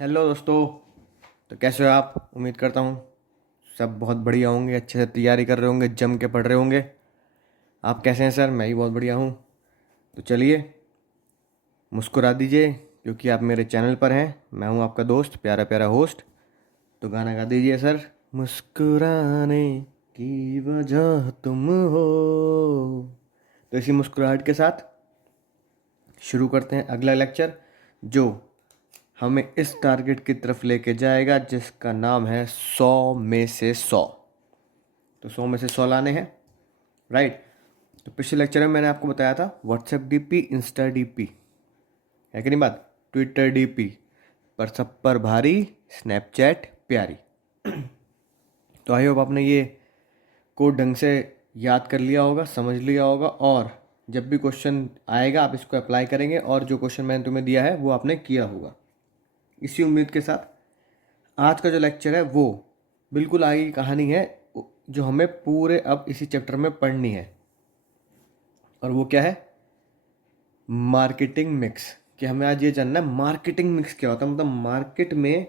Hello दोस्तों। तो कैसे हो आप? उम्मीद करता हूँ सब बहुत बढ़िया होंगे, अच्छे से तैयारी कर रहे होंगे, जम के पढ़ रहे होंगे। आप कैसे हैं सर? मैं भी बहुत बढ़िया हूँ। तो चलिए मुस्कुरा दीजिए, क्योंकि आप मेरे चैनल पर हैं। मैं हूँ आपका दोस्त, प्यारा प्यारा होस्ट। तो गाना गा दीजिए सर। मुस्कुराने की वजह तुम हो। तो इसी मुस्कुराहट के साथ शुरू करते हैं अगला लेक्चर, जो हमें इस टारगेट की तरफ लेके जाएगा जिसका नाम है 100 में से 100। तो 100 में से 100 लाने हैं, राइट। तो पिछले लेक्चर में मैंने आपको बताया था व्हाट्सएप डीपी, इंस्टा डीपी, है कि नहीं बात, ट्विटर डीपी पर सब पर भारी, स्नैपचैट प्यारी। तो आई होप आपने ये कोड ढंग से याद कर लिया होगा, समझ लिया होगा, और जब भी क्वेश्चन आएगा आप इसको अप्लाई करेंगे और जो क्वेश्चन मैंने तुम्हें दिया है वो आपने किया होगा। इसी उम्मीद के साथ आज का जो लेक्चर है वो बिल्कुल आगे की कहानी है, जो हमें पूरे अब इसी चैप्टर में पढ़नी है। और वो क्या है? Marketing mix. कि हमें आज ये जानना है मार्केटिंग मिक्स क्या होता है, मतलब मार्केट में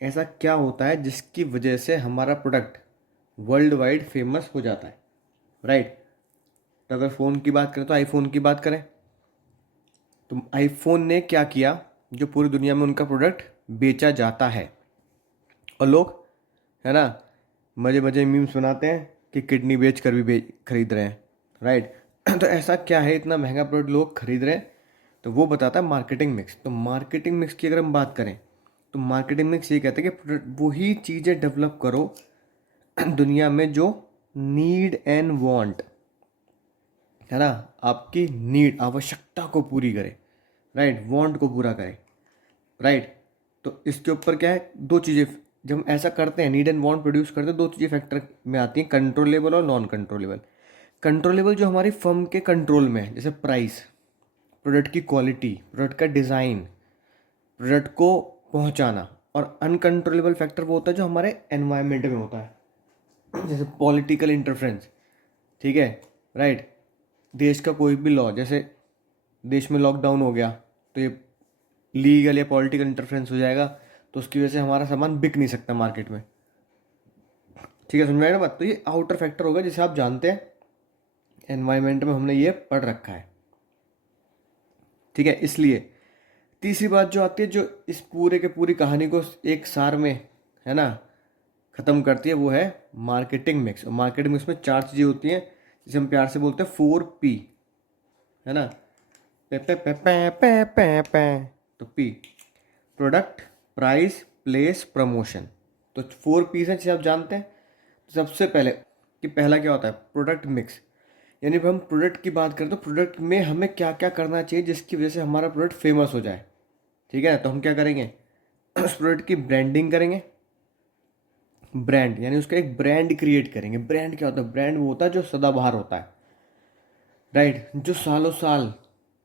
ऐसा क्या होता है जिसकी वजह से हमारा प्रोडक्ट वर्ल्ड वाइड फेमस हो जाता है, राइट। तो अगर फ़ोन की बात करें तो आईफोन की बात करें, तो आईफोन ने क्या किया जो पूरी दुनिया में उनका प्रोडक्ट बेचा जाता है। और लोग, है ना, मज़े मज़े मीम्स बनाते हैं कि किडनी बेच कर भी खरीद रहे हैं, राइट। तो ऐसा क्या है इतना महंगा प्रोडक्ट लोग खरीद रहे हैं? तो वो बताता है मार्केटिंग मिक्स। तो मार्केटिंग मिक्स की अगर हम बात करें तो मार्केटिंग मिक्स ये कहते हैं कि वही चीज़ें डेवलप करो दुनिया में जो नीड एंड वांट, है ना, आपकी नीड, आवश्यकता को पूरी करे, राइट, वांट को पूरा करे, राइट। तो इसके ऊपर क्या है, दो चीज़ें जब हम ऐसा करते हैं, नीड एंड वांट प्रोड्यूस करते हैं, दो चीज़ें फैक्टर में आती हैं, कंट्रोलेबल और नॉन कंट्रोलेबल। कंट्रोलेबल जो हमारी फर्म के कंट्रोल में है, जैसे प्राइस, प्रोडक्ट की क्वालिटी, प्रोडक्ट का डिज़ाइन, प्रोडक्ट को पहुंचाना। और अनकंट्रोलेबल फैक्टर वो होता है जो हमारे एनवायरनमेंट में होता है, जैसे पॉलिटिकल इंटरफेरेंस, ठीक है, राइट। देश का कोई भी लॉ, जैसे देश में लॉकडाउन हो गया तो ये लीगल या पॉलिटिकल इंटरफेरेंस हो जाएगा, तो उसकी वजह से हमारा सामान बिक नहीं सकता मार्केट में, ठीक है, समझ में आया ना बात। तो ये आउटर फैक्टर होगा जिसे आप जानते हैं, एनवायरनमेंट में हमने ये पढ़ रखा है, ठीक है। इसलिए तीसरी बात जो आती है, जो इस पूरे के पूरी कहानी को एक सार में, है ना, ख़त्म करती है, वो है मार्केटिंग मिक्स। और मार्केटिंग मिक्स में चार चीज़ें होती हैं जिसे हम प्यार से बोलते हैं 4P, है ना। पे पे पे पे पे पे पे। तो P, product, price, place, promotion. तो 4P हैं जिसे आप जानते हैं। तो सबसे पहले कि पहला क्या होता है, प्रोडक्ट मिक्स। यानी जब हम प्रोडक्ट की बात करें तो प्रोडक्ट में हमें क्या क्या करना चाहिए जिसकी वजह से हमारा प्रोडक्ट फेमस हो जाए, ठीक है। तो हम क्या करेंगे, उस प्रोडक्ट की ब्रांडिंग करेंगे। ब्रांड यानी उसका एक ब्रांड क्रिएट करेंगे। ब्रांड क्या होता है? ब्रांड वो होता है जो सदाबहार होता है, राइट, जो सालों साल,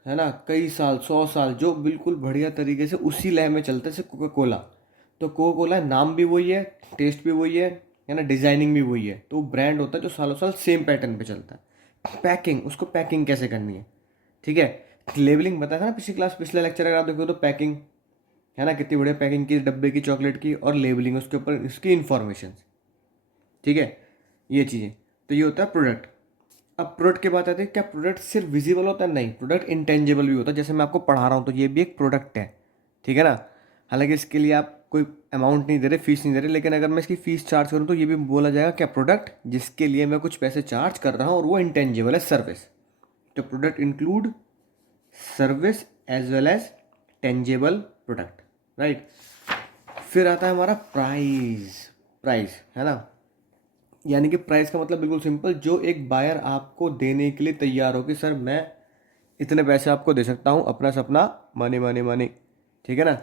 है ना, कई साल, 100 साल, जो बिल्कुल बढ़िया तरीके से उसी लय में चलता है। जैसे कोका कोला, तो कोका कोला नाम भी वही है, टेस्ट भी वही है ना, डिजाइनिंग भी वही है। तो ब्रांड होता है जो सालों साल सेम पैटर्न पे चलता है। पैकिंग, उसको पैकिंग कैसे करनी है, ठीक है। लेबलिंग बताया था ना पिछली क्लास, पिछले लेक्चर अगर आप देखो तो पैकिंग, है ना, कितनी बढ़िया पैकिंग की डब्बे की, चॉकलेट की, और लेबलिंग उसके ऊपर इसकी इन्फॉर्मेशन, ठीक है, ये चीज़ें। तो ये होता है प्रोडक्ट। अब प्रोडक्ट की बात आती है, क्या प्रोडक्ट सिर्फ विजिबल होता है? नहीं, प्रोडक्ट इंटेंजिबल भी होता है। जैसे मैं आपको पढ़ा रहा हूँ तो ये भी एक प्रोडक्ट है, ठीक है ना। हालांकि इसके लिए आप कोई अमाउंट नहीं दे रहे, फीस नहीं दे रहे, लेकिन अगर मैं इसकी फीस चार्ज करूँ तो ये भी बोला जाएगा क्या, प्रोडक्ट जिसके लिए मैं कुछ पैसे चार्ज कर रहा हूँ, और वो इंटेंजिबल है, सर्विस। तो product include service as well as tangible product, right. फिर आता है हमारा प्राइस। प्राइस, है ना, यानी कि प्राइस का मतलब बिल्कुल सिंपल, जो एक बायर आपको देने के लिए तैयार हो कि सर मैं इतने पैसे आपको दे सकता हूँ, अपना सपना, मनी मनी मनी, ठीक है ना,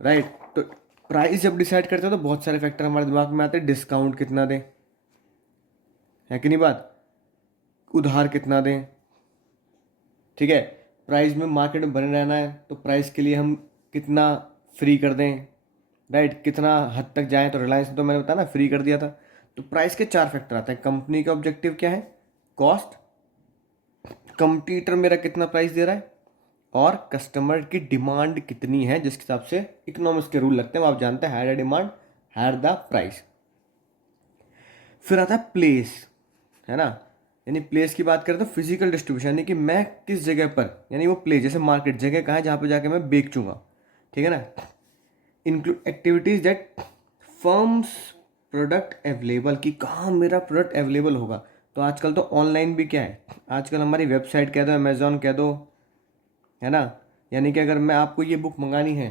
राइट। तो प्राइस जब डिसाइड करते हैं तो बहुत सारे फैक्टर हमारे दिमाग में आते हैं। डिस्काउंट कितना दें, है कि नहीं बात, उधार कितना दें, ठीक है। प्राइस में मार्केट में बने रहना है तो प्राइस के लिए हम कितना फ्री कर दें, राइट, कितना हद तक जाएं। तो रिलायंस ने तो मैंने बताया ना, फ्री कर दिया था। तो प्राइस के चार फैक्टर आते हैं। कंपनी का ऑब्जेक्टिव क्या है, कॉस्ट, कंपटीटर मेरा कितना प्राइस दे रहा है, और कस्टमर की डिमांड कितनी है, जिसके हिसाब से इकोनॉमिक्स के रूल लगते हैं, वो आप जानते हैं, higher demand higher the price. फिर आता है प्लेस, है ना, यानी प्लेस की बात करें तो फिजिकल डिस्ट्रीब्यूशन, यानी कि मैं किस जगह पर, यानी वो प्लेस जैसे मार्केट जगह कहाँ है जहाँ पे जाके मैं बेचूंगा, ठीक है ना। Include activities that firms product available, कि कहाँ मेरा प्रोडक्ट अवेलेबल होगा। तो आजकल तो ऑनलाइन भी क्या है, आजकल हमारी वेबसाइट कह दो, अमेजोन कह दो, है ना। यानी कि अगर मैं आपको ये बुक मंगानी है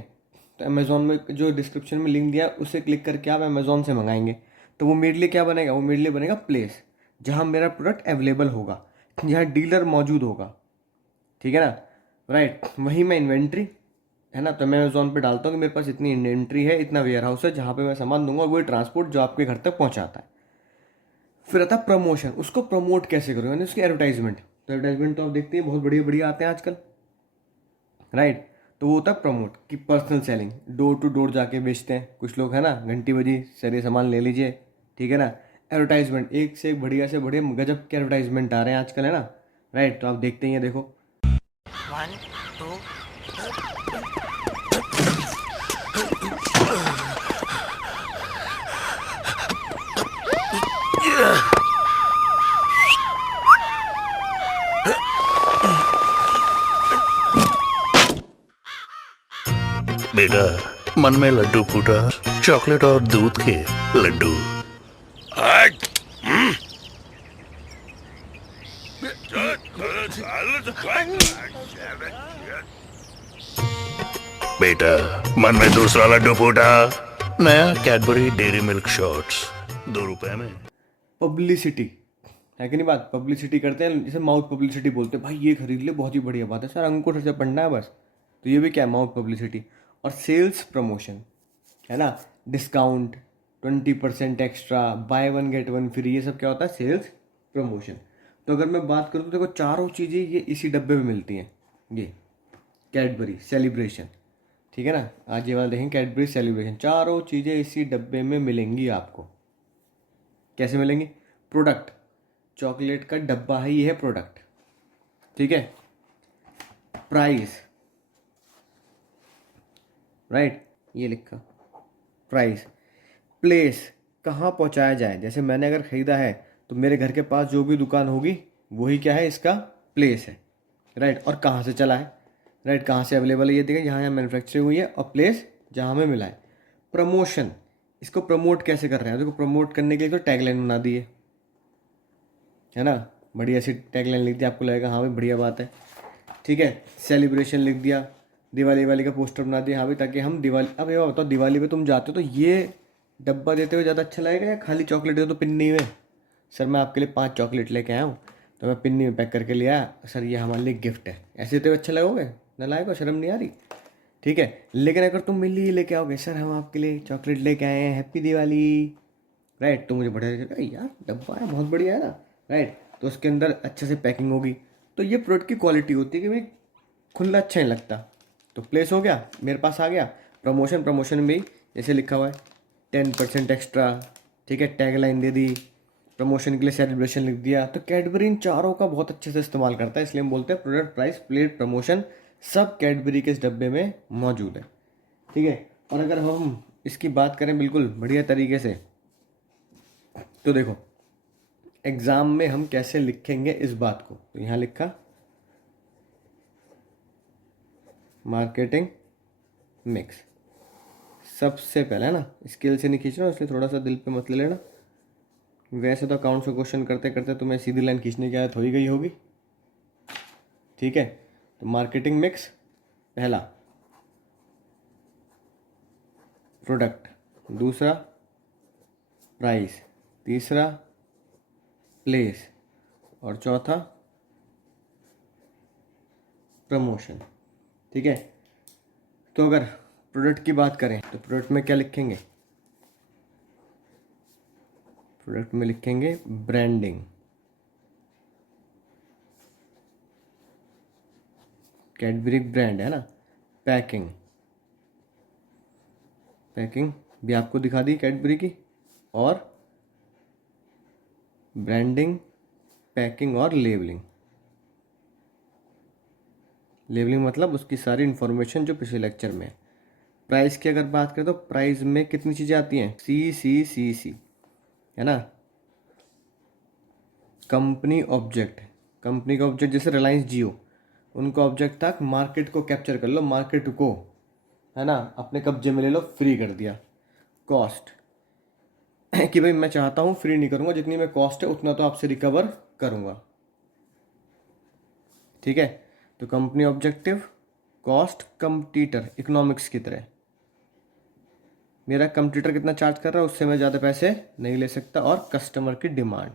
तो अमेजोन में जो डिस्क्रिप्शन में लिंक दिया है उसे क्लिक करके आप अमेजोन से मंगाएंगे, तो वो मेरे लिए क्या बनेगा, वो मेरे लिए बनेगा प्लेस, जहाँ मेरा प्रोडक्ट अवेलेबल होगा, जहाँ डीलर मौजूद होगा, ठीक है ना। राइट, वहीं मैं इन्वेंट्री, है ना, तो मैं अमेजोन पे डालता हूँ कि मेरे पास इतनी इन्वेंट्री है, इतना वेयर हाउस है जहाँ पे मैं सामान दूंगा, और वही ट्रांसपोर्ट जो आपके घर तक पहुँचाता है। फिर आता है प्रमोशन, उसको प्रमोट कैसे करूँ, यानी उसकी एडवर्टाइजमेंट। तो एडवर्टाइजमेंट तो आप देखते हैं बहुत बढ़िया बढ़िया आते हैं आजकल, राइट। तो वो होता है प्रमोट की personal selling, door to door जाके बेचते हैं कुछ लोग, है ना, घंटी बजी सर ये सामान ले लीजिए, ठीक है ना। एडवर्टाइजमेंट, एक से एक बढ़िया से बढ़िया गजब के एडवर्टाइजमेंट आ रहे हैं आजकल, है ना, राइट। तो आप देखते ही हैं, देखो। 1 2 बेटा, मन में लड्डू फूटा, चॉकलेट और दूध के लड्डू। बेटा, मन में दूसरा लड्डू फूटा, नया कैडबरी डेयरी मिल्क शॉट्स, 2 रुपए में। पब्लिसिटी है कि नहीं बात, पब्लिसिटी करते हैं, जैसे माउथ पब्लिसिटी बोलते हैं, भाई ये खरीद ले, बहुत ही बढ़िया बात है सर, अंगूठे से पढ़ना है बस। तो ये भी क्या है, माउथ पब्लिसिटी। और सेल्स प्रमोशन, है ना, discount, 20% extra, by one get one free, ये सब क्या होता है, सेल्स प्रमोशन। तो अगर मैं बात करूँ तो देखो चारों चीज़ें ये इसी डब्बे में मिलती हैं, ये कैडबरी सेलिब्रेशन, ठीक है ना। आज ये वाला देखें, कैडबरी सेलिब्रेशन, चारों चीज़ें इसी डब्बे में मिलेंगी आपको। कैसे मिलेंगी, प्रोडक्ट, चॉकलेट का डब्बा है, ये है प्रोडक्ट, ठीक है। प्राइस, राइट, ये लिखा प्राइस। प्लेस, कहाँ पहुँचाया जाए, जैसे मैंने अगर ख़रीदा है तो मेरे घर के पास जो भी दुकान होगी वही क्या है, इसका प्लेस है, राइट। और कहाँ से चला है, राइट, कहाँ से अवेलेबल है, ये देखिए यहाँ यहाँ मैन्युफैक्चरिंग हुई है, और प्लेस जहाँ हमें मिला है। प्रमोशन, इसको प्रमोट कैसे कर रहे हैं, देखो प्रमोट करने के लिए तो टैगलाइन बना दी है ना, बढ़िया सी टैगलाइन लिख दी, आपको लगेगा हाँ भाई बढ़िया बात है, ठीक है। सेलिब्रेशन लिख दिया, दिवाली वाली का पोस्टर बना दिया, हाँ भाई, ताकि हम दिवाली, अब ये बताओ दिवाली पे तुम जाते हो तो ये डब्बा देते हुए ज़्यादा अच्छा लगेगा या खाली चॉकलेट दे तो पिन्नी में, सर मैं आपके लिए 5 चॉकलेट लेके आया हूँ तो मैं पिन्नी में पैक करके लिया, सर ये हमारे लिए गिफ्ट है, ऐसे देते हुए अच्छा लगोगे, नालायक हो, शर्म नहीं आ रही, ठीक है। लेकिन अगर तुम मेरे लिए लेके आओगे, सर हम आपके लिए चॉकलेट लेके आए हैं, हैप्पी दिवाली, राइट, तो मुझे बढ़िया लगेगा, यार डब्बा है बहुत बढ़िया है ना, राइट। तो उसके अंदर अच्छे से पैकिंग होगी, तो ये प्रोडक्ट की क्वालिटी होती है कि भाई खुला अच्छा नहीं लगता। तो प्लेस हो गया, मेरे पास आ गया। प्रमोशन, प्रमोशन में भी जैसे लिखा हुआ है 10% एक्स्ट्रा, ठीक है, टैग लाइन दे दी, प्रमोशन के लिए सेलिब्रेशन लिख दिया। तो कैडबरी इन चारों का बहुत अच्छे से इस्तेमाल करता है, इसलिए हम बोलते हैं प्रोडक्ट, प्राइस, प्लेट, प्रमोशन, सब कैडबरी के इस डब्बे में मौजूद है, ठीक है। और अगर हम इसकी बात करें बिल्कुल बढ़िया तरीके से, तो देखो एग्ज़ाम में हम कैसे लिखेंगे इस बात को, तो यहाँ लिखा मार्केटिंग मिक्स, सबसे पहले, है ना, स्केल से नहीं खींच रहा हूँ इसलिए थोड़ा सा दिल पे मत ले लेना। वैसे तो अकाउंट्स का क्वेश्चन करते करते तुम्हें सीधी लाइन खींचने की आदत हो ही गई होगी, ठीक है। तो मार्केटिंग मिक्स, पहला प्रोडक्ट, दूसरा प्राइस, तीसरा प्लेस, और चौथा प्रमोशन, ठीक है। तो अगर प्रोडक्ट की बात करें तो प्रोडक्ट में क्या लिखेंगे, प्रोडक्ट में लिखेंगे ब्रांडिंग, कैडबरी ब्रांड, है ना। पैकिंग, पैकिंग भी आपको दिखा दी कैडबरी की, और ब्रांडिंग, पैकिंग और लेबलिंग, लेबलिंग मतलब उसकी सारी इन्फॉर्मेशन जो पिछले लेक्चर में है। प्राइस की अगर बात करें तो प्राइस में कितनी चीज़ें आती हैं, सी, है ना। कंपनी ऑब्जेक्ट, कंपनी का ऑब्जेक्ट जैसे रिलायंस जियो, उनका ऑब्जेक्ट था मार्केट को कैप्चर कर लो, मार्केट को, है ना, अपने कब्जे में ले लो, फ्री कर दिया। कॉस्ट कि भाई मैं चाहता हूँ फ्री नहीं करूँगा, जितनी मैं कॉस्ट है उतना तो आपसे रिकवर करूँगा। ठीक है, तो company objective, cost, competitor, economics की तरह। मेरा कंपटीटर कितना चार्ज कर रहा है उससे मैं ज़्यादा पैसे नहीं ले सकता। और कस्टमर की डिमांड,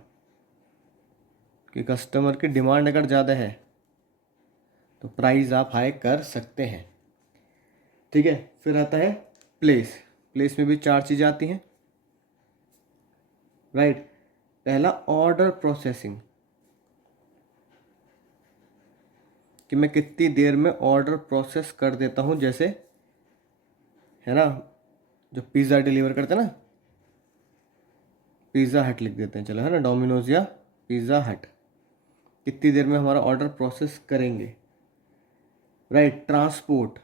कि कस्टमर की डिमांड अगर ज़्यादा है तो प्राइस आप हाई कर सकते हैं। ठीक है, फिर आता है प्लेस। प्लेस में भी 4 चीज़ें आती हैं, राइट। पहला ऑर्डर प्रोसेसिंग, कि मैं कितनी देर में ऑर्डर प्रोसेस कर देता हूँ, जैसे है ना जो पिज़्ज़ा डिलीवर करते हैं ना, पिज़्ज़ा हट लिख देते हैं चलो, है ना, डोमिनोज या पिज़्ज़ा हट, कितनी देर में हमारा ऑर्डर प्रोसेस करेंगे, राइट। ट्रांसपोर्ट,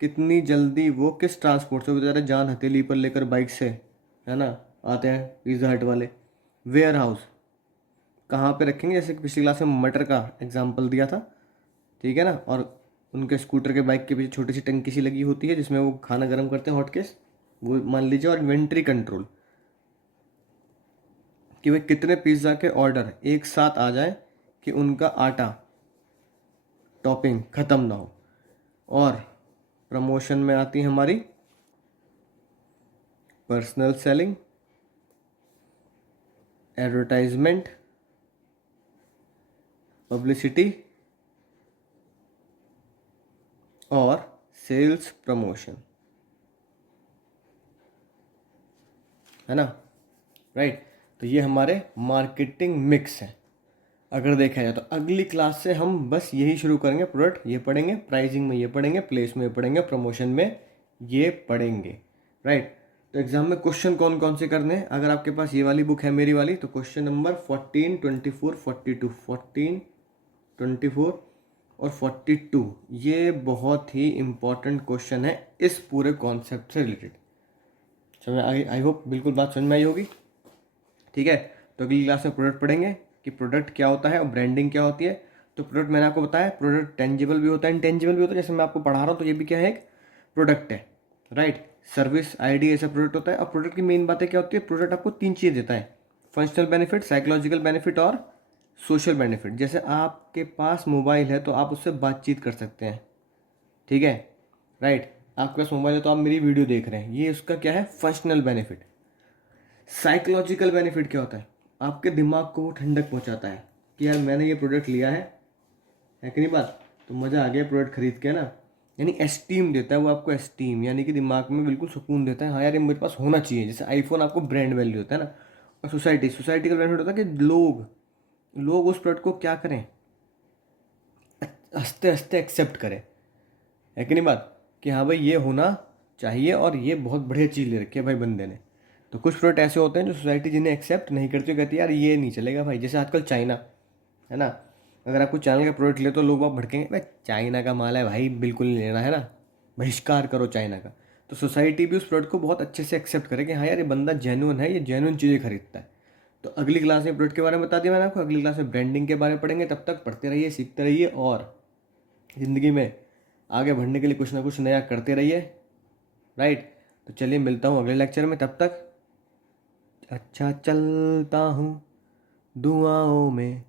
कितनी जल्दी वो किस ट्रांसपोर्ट से, वो बेचारे जान हथेली पर लेकर बाइक से, है ना, आते हैं पिज़्ज़ा हट वाले। वेयर हाउस, कहाँ पे रखेंगे, जैसे कि पिछली क्लास में मटर का एग्जाम्पल दिया था, ठीक है ना। और उनके स्कूटर के बाइक के पीछे छोटी सी टंकी सी लगी होती है जिसमें वो खाना गर्म करते हैं, हॉट केस, वो मान लीजिए। और इन्वेंट्री कंट्रोल, कि वे कितने पिज़्ज़ा के ऑर्डर एक साथ आ जाए कि उनका आटा टॉपिंग ख़त्म ना हो। और प्रमोशन में आती है हमारी पर्सनल सेलिंग, एडवर्टाइजमेंट, पब्लिसिटी और सेल्स प्रमोशन, है ना, राइट। तो ये हमारे मार्केटिंग मिक्स है। अगर देखा जाए तो अगली क्लास से हम बस यही शुरू करेंगे, प्रोडक्ट ये पढ़ेंगे, प्राइसिंग में ये पढ़ेंगे, प्लेस में ये पढ़ेंगे, प्रमोशन में ये पढ़ेंगे, राइट। तो एग्जाम में क्वेश्चन कौन कौन से करने हैं, अगर आपके पास ये वाली बुक है मेरी वाली, तो क्वेश्चन नंबर 14, 24, 42, 14, 24 और 42, ये बहुत ही इंपॉर्टेंट क्वेश्चन है इस पूरे कॉन्सेप्ट से रिलेटेड। समझ आई होप बिल्कुल बात समझ में आई होगी। ठीक है, तो अगली क्लास में प्रोडक्ट पढ़ेंगे कि प्रोडक्ट क्या होता है और ब्रांडिंग क्या होती है। तो प्रोडक्ट मैंने आपको बताया, प्रोडक्ट टेंजिबल भी होता है, इंटेंजिबल भी होता है। जैसे मैं आपको पढ़ा रहा हूँ तो ये भी क्या है, एक प्रोडक्ट है, राइट। सर्विस, आईडी, ऐसा प्रोडक्ट होता है। और प्रोडक्ट की मेन बातें क्या होती है, प्रोडक्ट आपको 3 चीज़ देता है, फंक्शनल बेनिफिट, साइकोलॉजिकल बेनिफिट और सोशल बेनिफिट। जैसे आपके पास मोबाइल है तो आप उससे बातचीत कर सकते हैं, ठीक है, राइट। आपके पास मोबाइल है तो आप मेरी वीडियो देख रहे हैं, ये उसका क्या है, फंक्शनल बेनिफिट। साइकोलॉजिकल बेनिफिट क्या होता है, आपके दिमाग को वो ठंडक पहुंचाता है कि यार मैंने ये प्रोडक्ट लिया है कि नहीं बात, तो मज़ा आ गया प्रोडक्ट खरीद के ना। यानी एस्टीम देता है वो आपको, एस्टीम यानी कि दिमाग में बिल्कुल सुकून देता है, हाँ यार ये मेरे पास होना चाहिए। जैसे आईफोन आपको ब्रांड वैल्यू होता है ना। और सोसाइटी का बेनिफिट होता है कि लोग उस प्रोडक्ट को क्या करें, हंसते हंसते एक्सेप्ट करें, है कि नहीं बात, कि हाँ भाई ये होना चाहिए और ये बहुत बढ़िया चीज़ ले रखी है भाई बंदे ने। तो कुछ प्रोडक्ट ऐसे होते हैं जो सोसाइटी जिन्हें एक्सेप्ट नहीं करती, कहती है यार ये नहीं चलेगा भाई। जैसे आजकल चाइना, है ना, अगर आप कुछ चाइना का प्रोडक्ट ले तो लोग आप भड़केंगे, भाई चाइना का माल है भाई, बिल्कुल नहीं लेना, है ना, बहिष्कार करो चाइना का। तो सोसाइटी भी उस प्रोडक्ट को बहुत अच्छे से एक्सेप्ट करे कि हाँ यार ये बंदा जेन्युइन है, ये जेन्युइन चीज़ें खरीदता है। तो अगली क्लास में प्रोडक्ट के बारे में बता दिया मैंने आपको, अगली क्लास में ब्रांडिंग के बारे में पढ़ेंगे। तब तक पढ़ते रहिए, सीखते रहिए और ज़िंदगी में आगे बढ़ने के लिए कुछ ना कुछ नया करते रहिए, राइट। तो चलिए मिलता हूँ अगले लेक्चर में, तब तक अच्छा चलता हूँ दुआओं में।